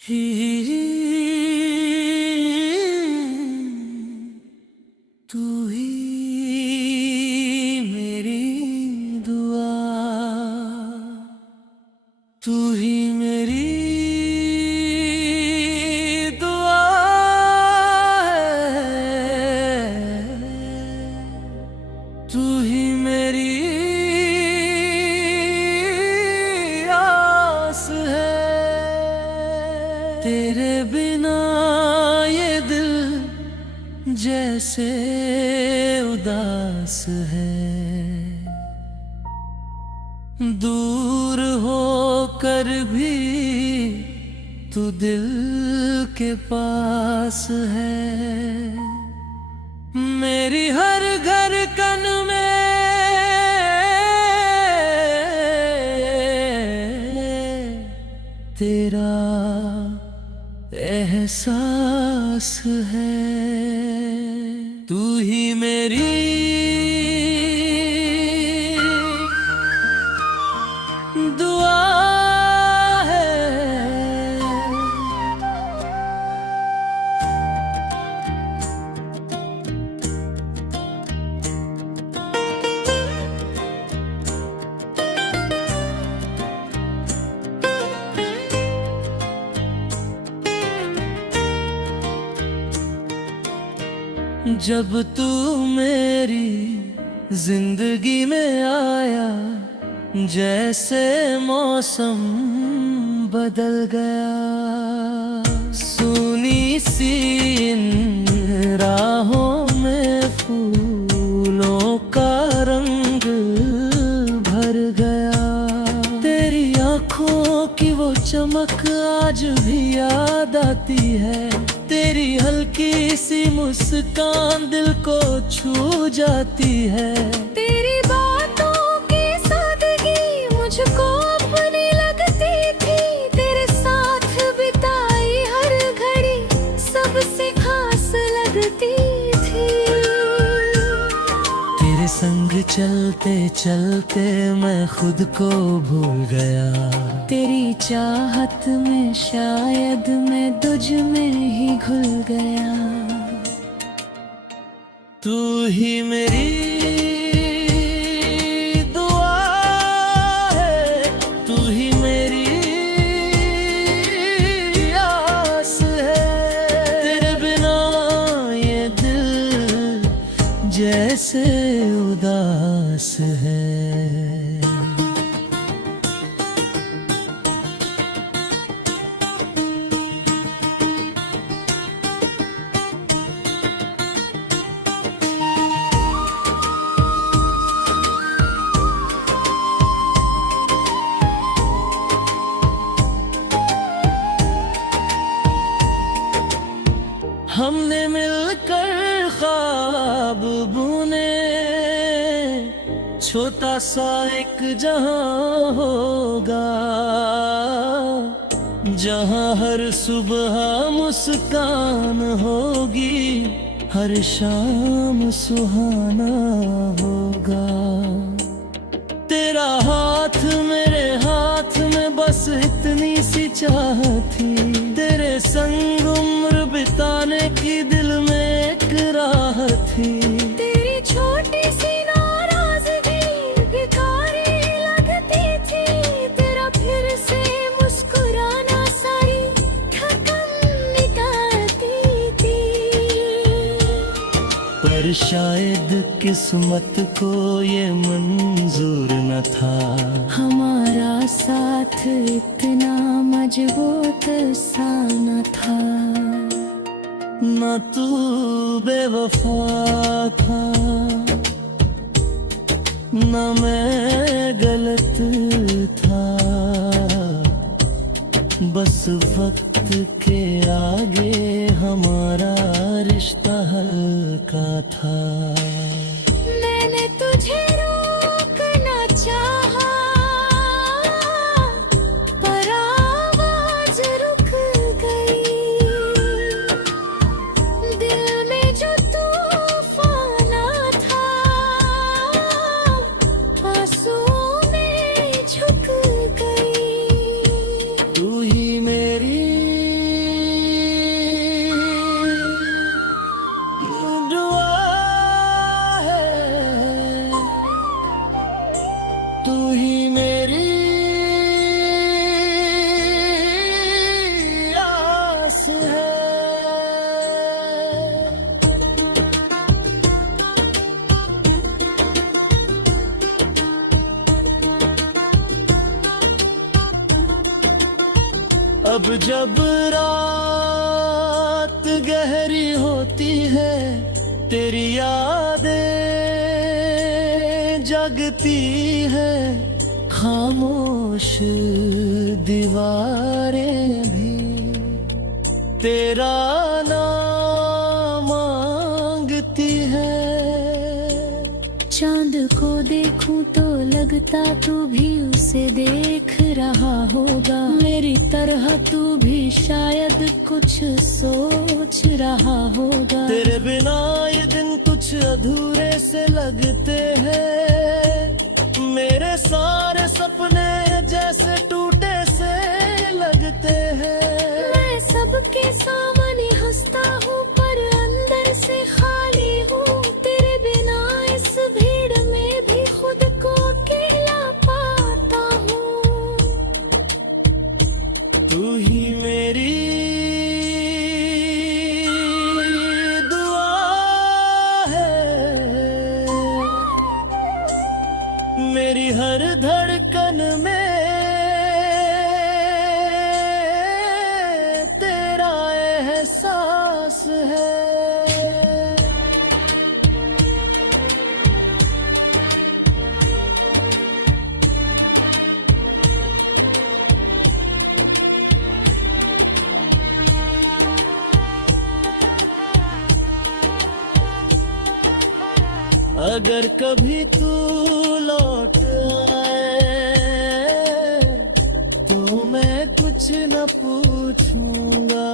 ही तू ही मेरी दुआ, तू ही मेरी दुआ है, तू ही मेरी आस है। तेरे बिना ये दिल जैसे उदास है, दूर होकर भी तू दिल के पास है। मेरी हर धड़कन में तेरा एहसास है। तू ही मेरी दुआ है। जब तू मेरी जिंदगी में आया, जैसे मौसम बदल गया। सुनी सी इन राहों में फूलों का रंग भर गया। तेरी आँखों की वो चमक आज भी याद आती है। तेरी हल्की सी मुस्कान दिल को छू जाती है। तेरी बातों की सादगी मुझको अपनी लगती थी। तेरे साथ बिताई हर घड़ी सबसे खास लगती थी। तेरे संग चलते चलते मैं खुद को भूल गया। तेरी चाहत में शायद मैं तुझ में ही घुल गया। तू ही मेरी दुआ है, तू ही मेरी आस है। तेरे बिना ये दिल जैसे उदास है। हमने मिलकर ख्वाब बुने, छोटा सा एक जहां होगा, जहां हर सुबह मुस्कान होगी, हर शाम सुहाना होगा। तेरा हाथ मेरे हाथ में बस इतनी सी चाहत थी। तेरे संग उम्र बिताने की दिल में एक राह थी। तेरी छोटी सी नाराजगी बेकारी लगती थी। तेरा फिर से मुस्कुराना सारी थकन मिटाती थी। पर शायद किस्मत को ये मंजूर न था। हमारा साथ इतना मजबूत सा न था। न तू बेवफा था, न मैं गलत था। बस वक्त के आगे हमारा रिश्ता हल्का था। मैंने तुझे रोकना चाहा, पर आवाज रुक गई। दिल में जो तूफान था, आंसुओं में झुक गई। तू ही मेरी जब जब रात गहरी होती है तेरी यादें जगती है, खामोश दीवारें भी तेरा नाम मांगती है। चांद को देखूं तो लगता तू भी उसे देख रहा होगा, मेरी तरह तू भी शायद कुछ सोच रहा होगा। तेरे बिना ये दिन कुछ अधूरे से लगते हैं, मेरे सारे सपने जैसे टूटे से लगते हैं। मैं सबके सामने हंसता हूँ पर अंदर से खाली हूँ, तेरे बिना इस भीड़ में भी खुद को अकेला पाता हूँ। तू ही मेरी दुआ है, मेरी हर धड़कन में तेरा एहसास है। अगर कभी तू लौट आए तो मैं कुछ न पूछूंगा,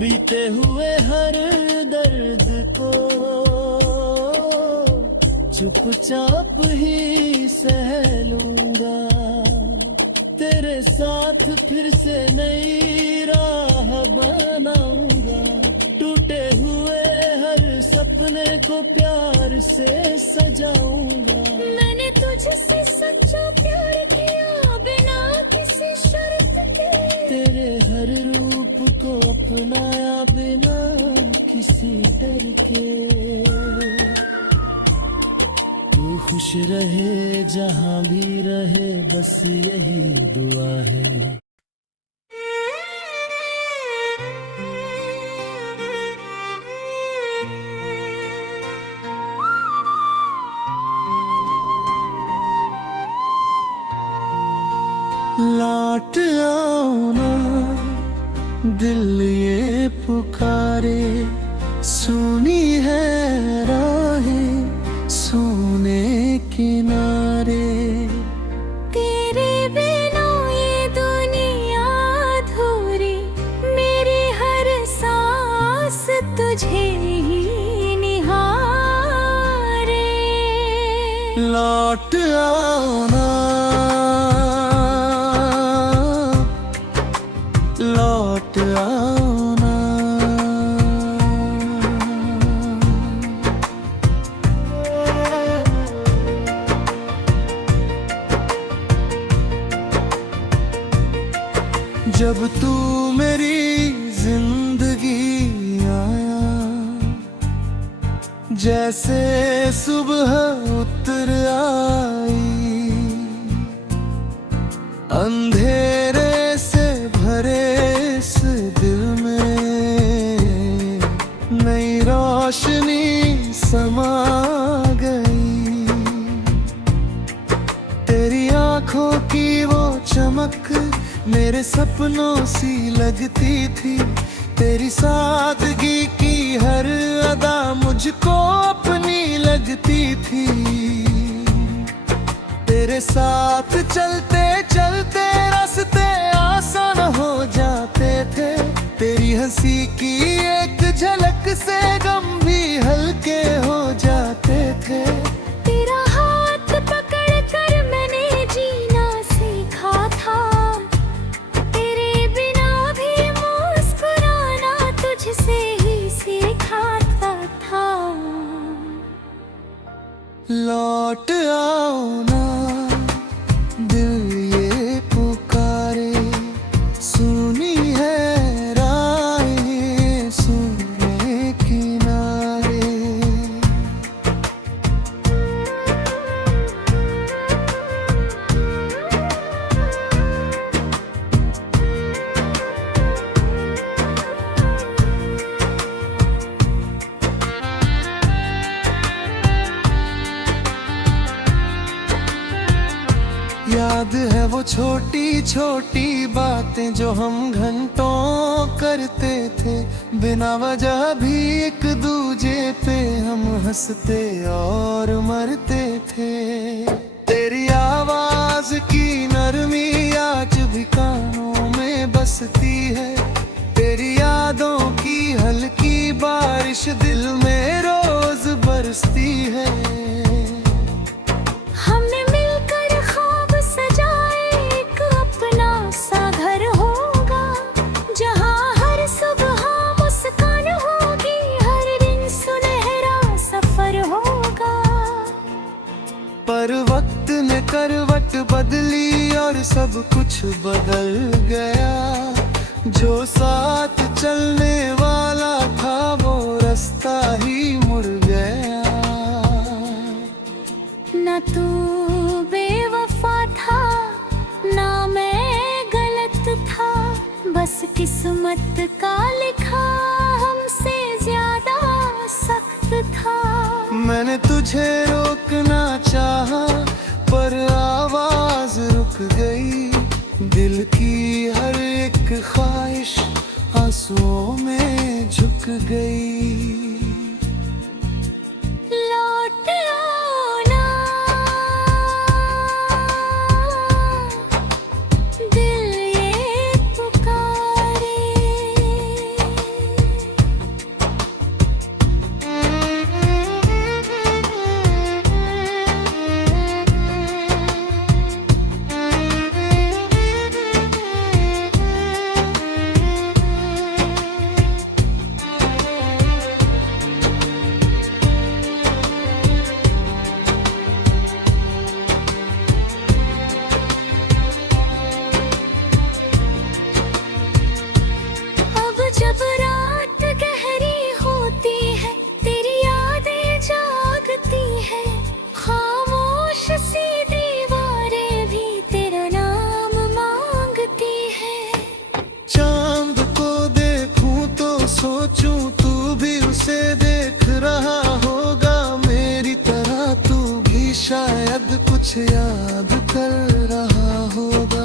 बीते हुए हर दर्द को चुपचाप ही सह लूंगा। तेरे साथ फिर से नई राह बनाऊंगा, टूटे हुए हर सपने को प्यार से सजाऊंगा। मैंने तुझसे सच्चा प्यार किया बिना किसी शर्त के, तेरे हर रूप को अपनाया बिना किसी डर के। तू खुश रहे जहां भी रहे, बस यही दुआ है। लौट आओ ना दिल ये पुकारे, सुनी है राहें सोने किनारे। तेरे बिना ये दुनिया अधूरी, मेरी हर सांस तुझे ही निहारे। लौट आओ ना, लौट आओ ना। जब तू मेरी जिंदगी आया, जैसे सुबह उतर आई, अंधेरे से भरे इस दिल में नई रोशनी समा गई। तेरी आंखों की वो चमक मेरे सपनों सी लगती थी, तेरी सादगी की हर अदा मुझको अपनी लगती थी। तेरे साथ चलते चलते रास्ते आसान हो जाते थे, तेरी हंसी की एक झलक से गम भी हल्के हो जाते थे। तेरा हाथ पकड़ कर मैंने जीना सीखा था, तेरे बिना भी मुस्कुराना तुझसे ही सीखा था। लौट आओ ना दिल ये पुकारे, सुनी है राहें सोने किनारे। छोटी बातें जो हम घंटों करते थे, बिना वजह भी एक दूजे पे हम हंसते और मरते थे। तेरी आवाज की नरमी आज भी कानों में बसती है, तेरी यादों की हल्की बारिश दिल में रोज बरसती है। हमने मिलकर ख्वाब सजाए, एक अपना सा घर होगा, जहाँ हर सुबह मुस्कान होगी, हर दिन सुनहरा सफर होगा। पर वक्त ने करवट बदली और सब कुछ बदल गया, जो साथ चलने वाला था वो रास्ता ही मुड़ गया। ना तू बेवफा था, ना मैं गलत था, बस किस्मत का लिखा हमसे ज्यादा सख्त था। मैंने तुझे रोकना चाहा पर आवाज रुक गई, दिल की हर एक ख्वाहिश आंसुओं में झुक गई। लौट आओ ना, दिल ये पुकारे। जब रात गहरी होती है, तेरी यादें जागती है, खामोश सी दीवारें भी तेरा नाम मांगती है। चांद को देखूं तो सोचूं तू भी उसे देख रहा होगा, मेरी तरह तू भी शायद कुछ याद कर रहा होगा।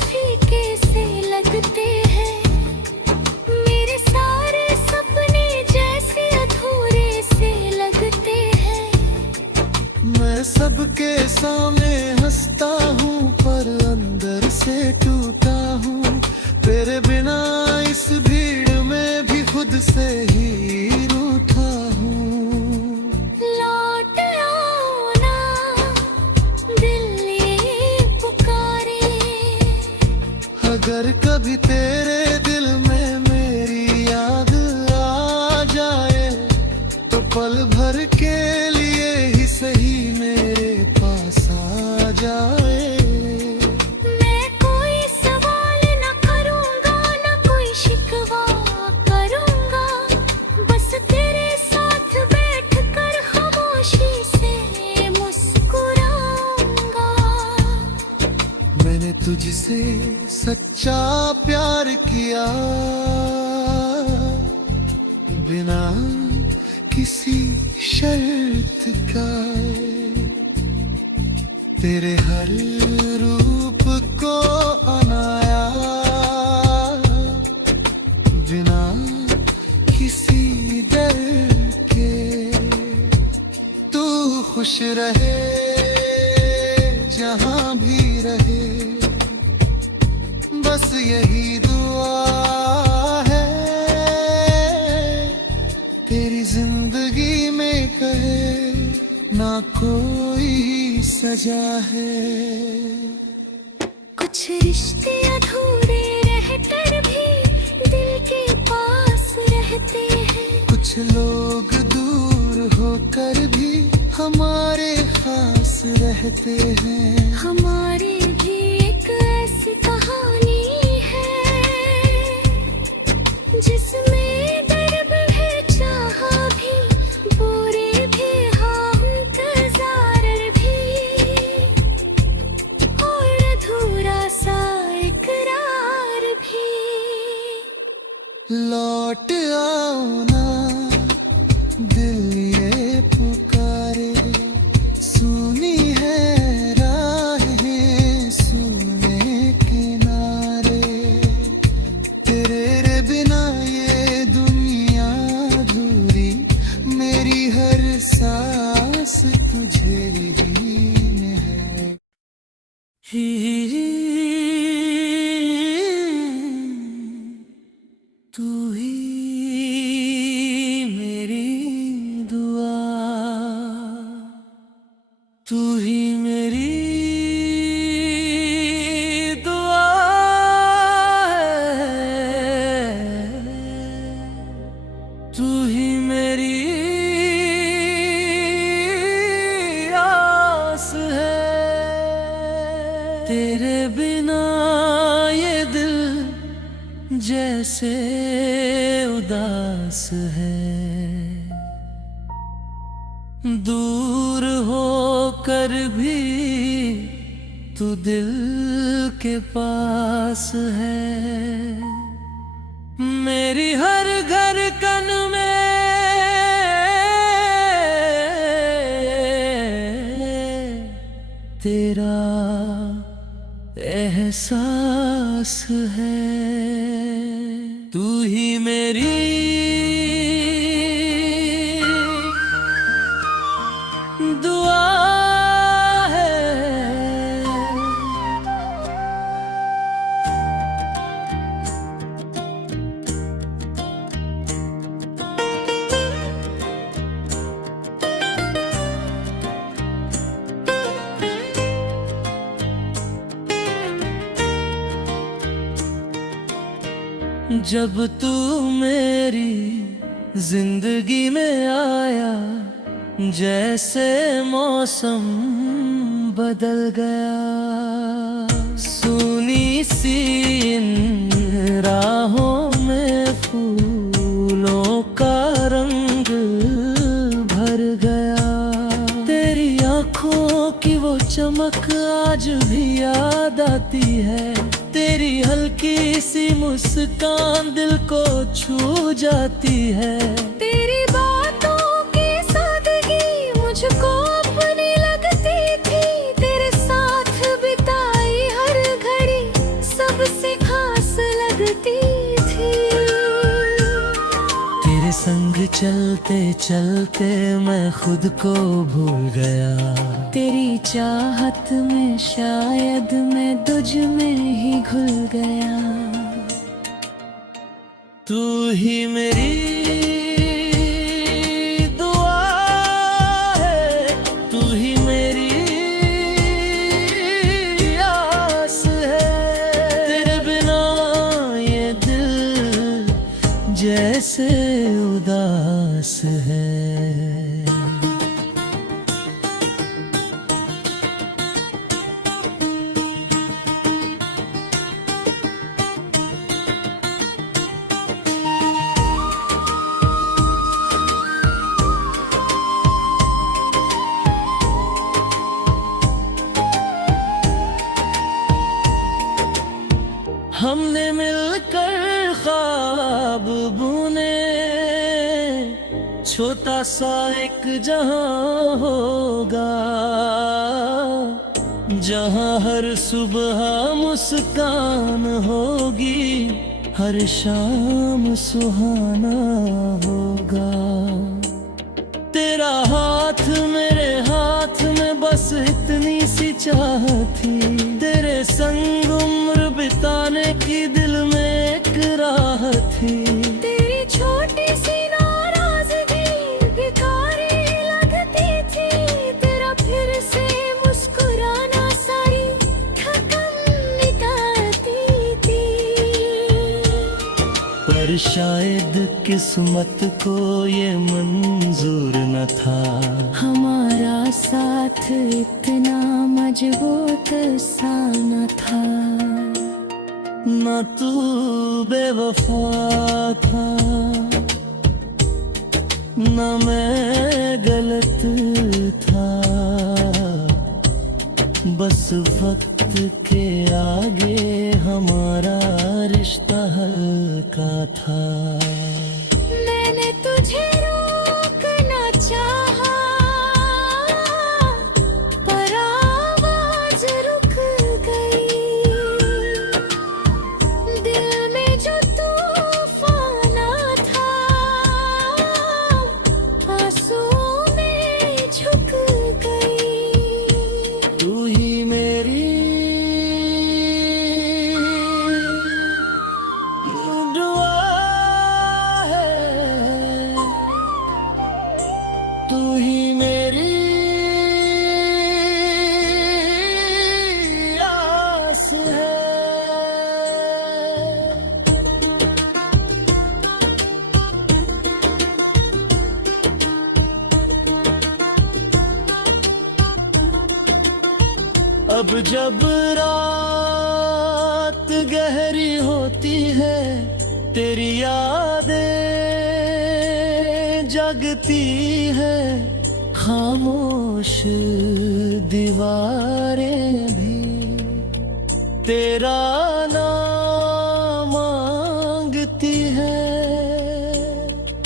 फीके से लगते हैं, मेरे सारे सपने जैसे अधूरे से लगते हैं। मैं सबके सामने हंसता हूँ पर अंदर से टूटा हूँ, तेरे बिना इस भीड़ में भी खुद से ही रूठा हूँ। लौट आओ ना, दिल ये पुकारे। अगर कभी तेरे दिल में मेरी याद आ जाए, तो पल भर के लिए ही सही मेरे पास आ जाए। मैं कोई सवाल न करूँगा, न कोई शिकवा करूँगा, बस तेरे साथ बैठकर खामोशी से मुस्कुराऊँगा। मैंने तुझसे सच्चा प्यार किया, बिना किसी शर्त का, तेरे हर रूप को अनाया, बिना किसी डर के। तू खुश रहे जहाँ भी रहे, बस यही दुआ है, तेरी जिंदगी में कहे ना कोई सजा है। कुछ रिश्ते अधूरे रहकर भी दिल के पास रहते हैं, कुछ लोग दूर होकर भी हमारे खास रहते हैं। हमारी भी एक ऐसी कहानी है, जिसमें दर्द है, चाहा भी, बुरे भी, हाँ इंतजार भी, और अधूरा सा इकरार भी। लौट आओ ना, दिल ये पुकारे, सुनी तू ही मेरी दुआ, तू ही मेरी दुआ है, तू ही मेरी आस है। तेरे बिना ये दिल जैसे उदास है, दूर होकर भी तू दिल के पास है। मेरी हर धड़कन में तेरा एहसास है। तू ही मेरी दुआ है। जब तू मेरी जिंदगी में आया, जैसे मौसम बदल गया। सुनी सी इन राहों में फूलों का रंग भर गया। तेरी आँखों की वो चमक आज भी याद आती है। तेरी हल्की सी मुस्कान दिल को छू जाती है। तेरी बातों की सादगी मुझको अपनी लगती थी। तेरे साथ बिताई हर घड़ी सबसे खास लगती थी। तेरे संग चलते चलते मैं खुद को भूल गया। तेरी चाहत में शायद मैं तुझ में ही घुल गया। तू ही मेरी दुआ है, तू ही मेरी आस है। तेरे बिना ये दिल जैसे उदास है। हमने मिलकर ख्वाब बुने, छोटा सा एक जहां होगा, जहां हर सुबह मुस्कान होगी, हर शाम सुहाना होगा। तेरा हाथ मेरे हाथ में बस इतनी सी चाह थी। तेरे संग उम्र बिताने की दिल में एक राह थी। तेरी छोटी सी नाराजगी भिखारी लगती थी। तेरा फिर से मुस्कुराना सारी थकन मिटाती थी। पर शायद किस्मत को ये मंजूर न था। हमारा साथ इतना मजबूत सा न था। न तू बेवफा था, न मैं गलत था। बस वक्त के आगे हमारा रिश्ता हल्का था। मैंने तुझे रोकना चाहा, पर आवाज रुक गई। दिल में जो तूफान था, आंसू में झुक गई। तू ही मेरी अब जब रात गहरी होती है तेरी यादें जगती है, खामोश दीवारें भी तेरा नाम मांगती है।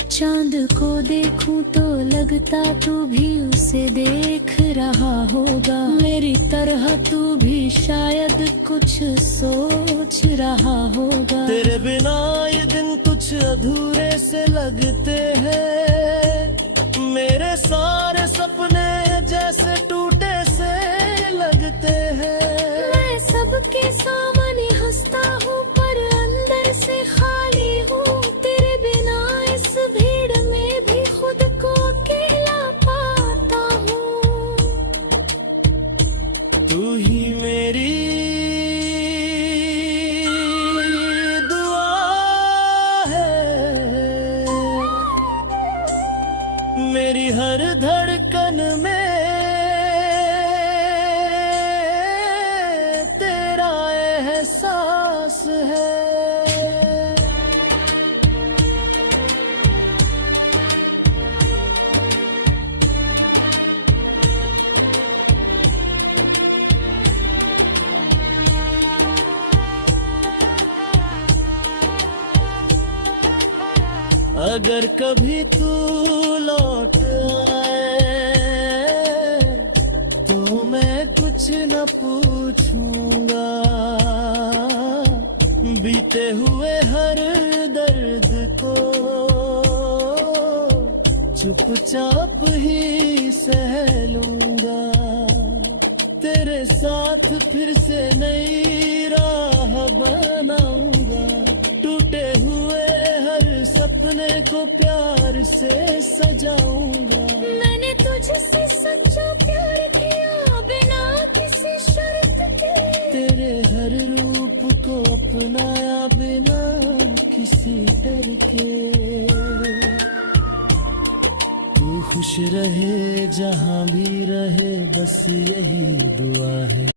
चांद को देखूं तो लगता तू भी उसे देख रहा होगा, मेरी तरह तू भी शायद कुछ सोच रहा होगा। तेरे बिना ये दिन कुछ अधूरे से लगते हैं, मेरे सारे सपने जैसे टूटे से लगते हैं। मैं सबके सामने हंसता हूँ पर अंदर से खाली हूँ, तेरे बिना इस भीड़ में भी खुद को अकेला पाता हूँ। तू ही मेरी दुआ है, मेरी हर धड़कन में तेरा एहसास है। अगर कभी तू लौट आए तो मैं कुछ न पूछूंगा, बीते हुए हर दर्द को चुपचाप ही सह लूंगा। तेरे साथ फिर से नई राह बनाऊंगा, टूटे हुए हर सपने को प्यार से सजाऊंगा। मैंने तुझसे सच्चा प्यार किया बिना किसी शर्त के, तेरे हर रूप को अपनाया बिना किसी डर के। तू खुश रहे जहां भी रहे, बस यही दुआ है।